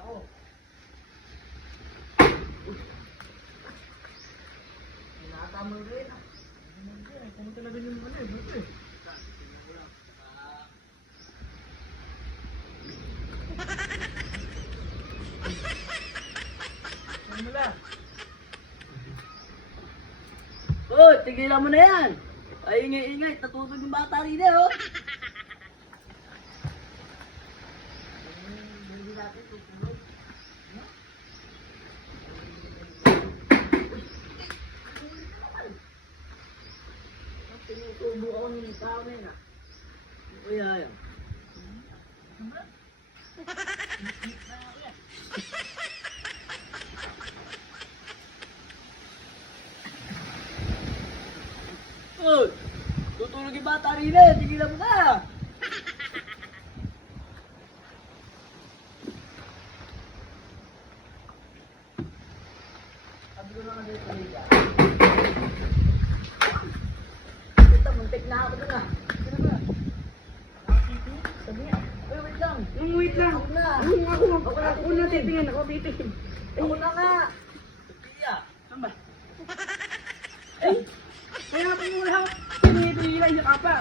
ako. Tinatama rin ah. Kung talaga yung ano eh, buto eh. Mula. Oh, tigilan mo na yan. Ay, ingay-ingay. Natutog yung bata rin eh, oh. Hindi natin tutulog. Tinutubo ako ng tao na yun, ah. Uy, ayaw. Oh, tutulog yung bata rin eh. Tigilan mo na. Sabi ko naman dito liga. Ito, muntik na ako dun, ah. Ano ba? Sabi niya. Uy, wait lang. Wait lang. Ako na. Ako na titingin. Ako titingin. Ako na nga. Tigiya. Saan ba? Kaya mo lang. Tinitigilan yung apa.